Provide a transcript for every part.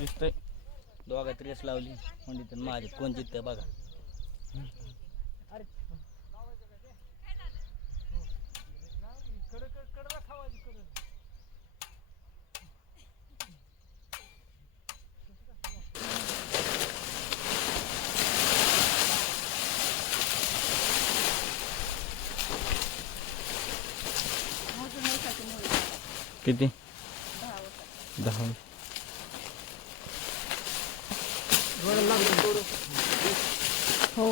दिसतंय दोघात रेस लावली म्हणजे माझे कोण जिंकते बघा. किती 10 हो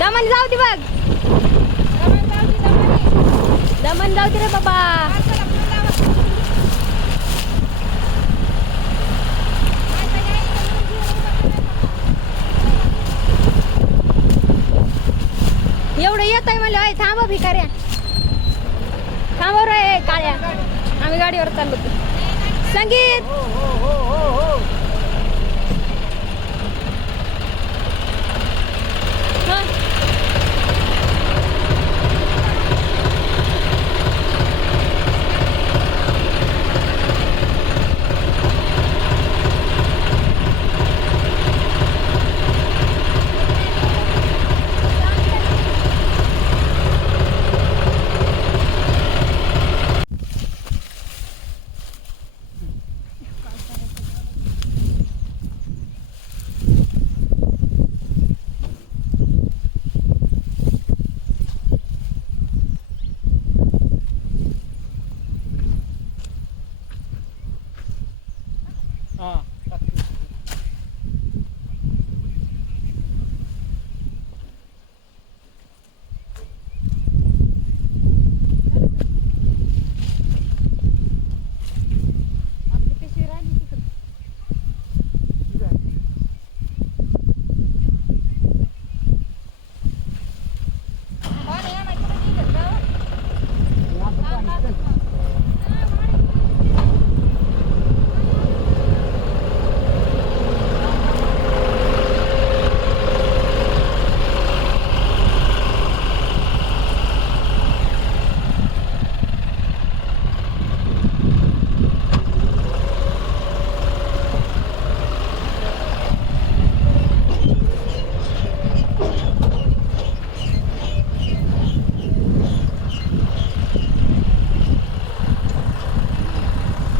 दमन जाऊ दे बघ. दमन जाऊ दे रे बाबा. एवढं येत आहे मला. थांबा भिकाऱ्या, थांबव रे काळ्या. आम्ही गाडीवर चाललो. संगीत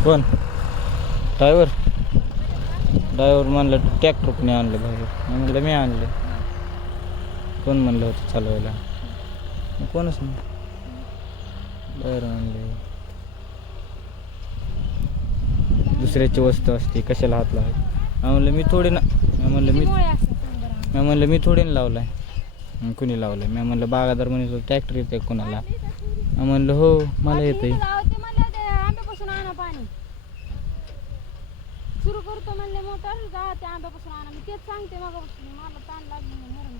कोण ड्रायव्हर म्हणलं ट्रॅक्टरने आणलं बाहेर. म्हणलं मी आणलं. कोण म्हणलं होतं चालवायला? कोणच नाही. बाहेर आणले. दुसऱ्याची वस्तू असते कशाला हात लावायची. म्हणलं मी थोडी ना. म्हणलं मी थोडी लावलाय. कुणी लावलंय? मी म्हणलं बागादार म्हणे ट्रॅक्टर येते कोणाला. म्हणलं हो मला येते. सुरू करतो म्हणले मोटर जा त्या आंब्यापासून आणा. मी तेच सांगते मग मला ताण लागली मरण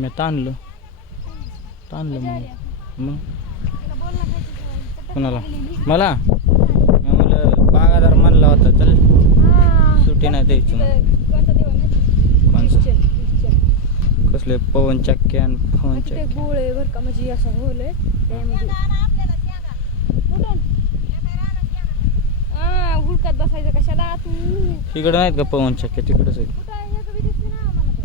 मी ताणलं मग कोणाला? मला मी म्हणलं बागादार म्हणला होता चल सुट्टी नाही द्यायची. कसले पवन चक्के आणि पवन चक्के गोळ आहे बरं का. म्हणजे असं होल आहे हुडकत बसायचं कशाला तू. इकडं नाहीत का पवन चक्क्या तिकडंच आहेत. कुठं आहे? हे कधी दिसली ना आम्हाला तर.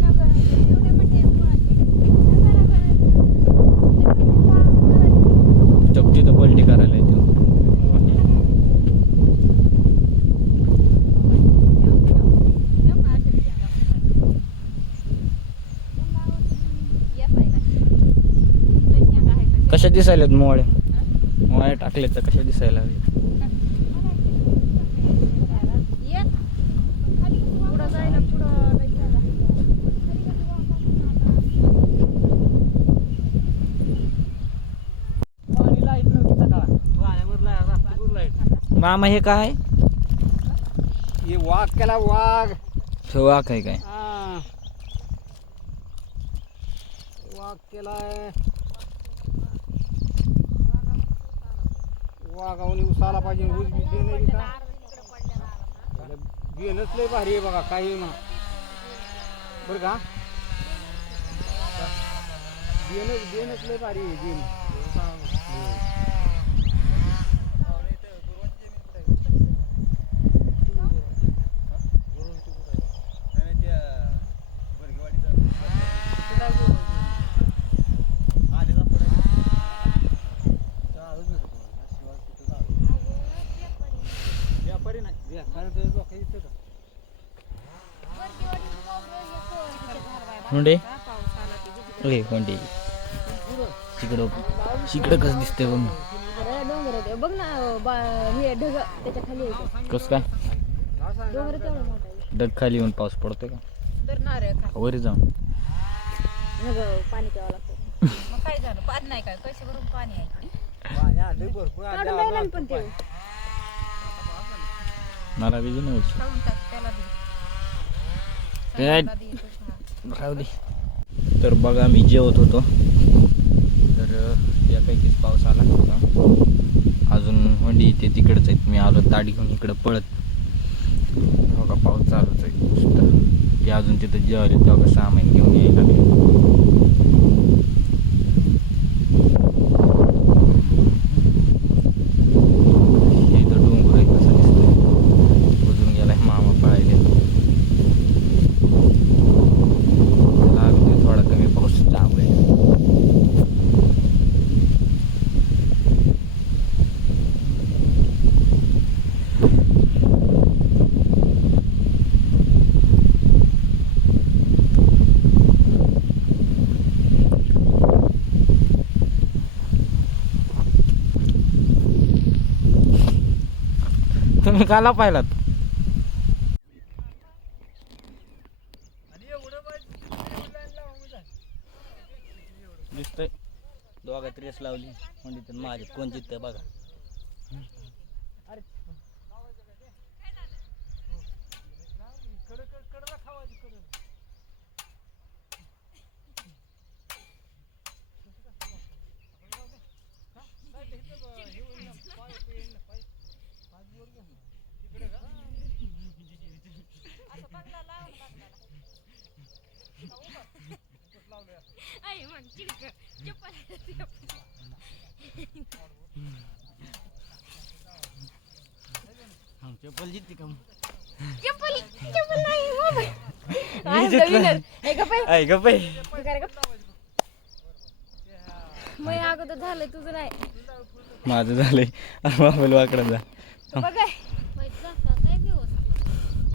नगर, एवढे मोठे मुळाचे. नगर. तिथं पलटी करायला येतो. कशा दिसायल्यात मोळ्या टाकले तर कशा दिसायला लागले. मामा हे काय हे वाघ केला वाघ. वाघ आहे काय? हा. वाघ केलाय. वाघावून उसाला पाहिजे. ऊस बी बिन आहे का? बिनच लय भारी आहे बघा. काही म्हणा बरं का. बिनच लय भारी आहे. बिन व्यापारी नाही. व्यापारी लोक इथं हुंडे ए हुंडे तिकडं तिकडं कसं दिसतंय बघ. डोंगर आहे बघ ना. हे ढग त्याच्या खाली आहे. कसं काय डोंगर तेवढा मोठा आहे. डग खाली येऊन पाऊस पडतोय का? तर नारळ खा. वरी जाऊन मग पाणी प्यावं लागतं. मग काय झालं? पाणी नाही काय? पैसे भरून पाणी आहे. भरपूर काढून राहिला ना पण ते. मला बी नव्हती. खाऊन टाक त्याला दे. काय? त्याला दे, तू खा. राहू दे. तर बघा मी जेवत होतो तर त्यापैकीच पाऊस आला होता. अजून हुंडी ते तिकडच आहेत. मी आलो ताडी घेऊन इकडं पळत. बघा पाऊस चालूच आहे नुसतं. ते अजून तिथं जेवले तेव्हा सामान घेऊन यायला इथं डोंगर आहे कसं दिसतंय. उजून गेलाय मामा पळायले. लागतोय थोडा कमी पाऊस चालू आहे. तुम्ही काला पाहिलात? दिसतंय दोघात रेस लावली म्हणजे माझे कोण जिंकतंय बघा. चप्पल जिंकते का? चप्पल नाही मोबाईल. आहे का बाई? मग अगोदर झालंय तुझं नाही. माझं झालंय. मोबाईल वाकडा जा. बघ काय.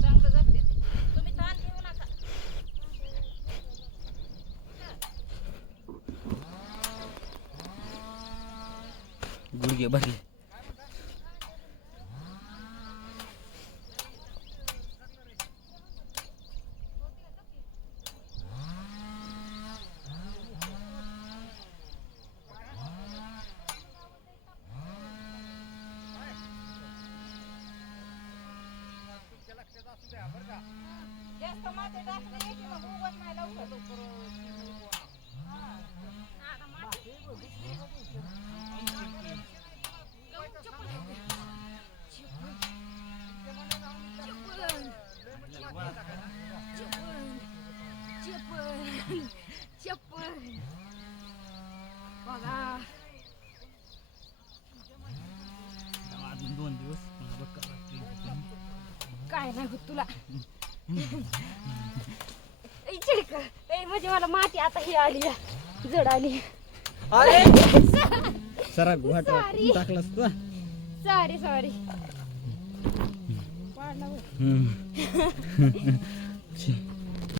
चांगलं जगते. तुम्ही ताण घेऊ नका. गुडघे भरले. जास्त माती टाकली की मग उगवत नाही लवकर. अजून 2 दिवस काय नाही होत तुला ए, चिडक ए म्हणजे मला माती आता ही आली जड आली सरा Sorry. टाकलास तू सॉरी सॉरी हम्म.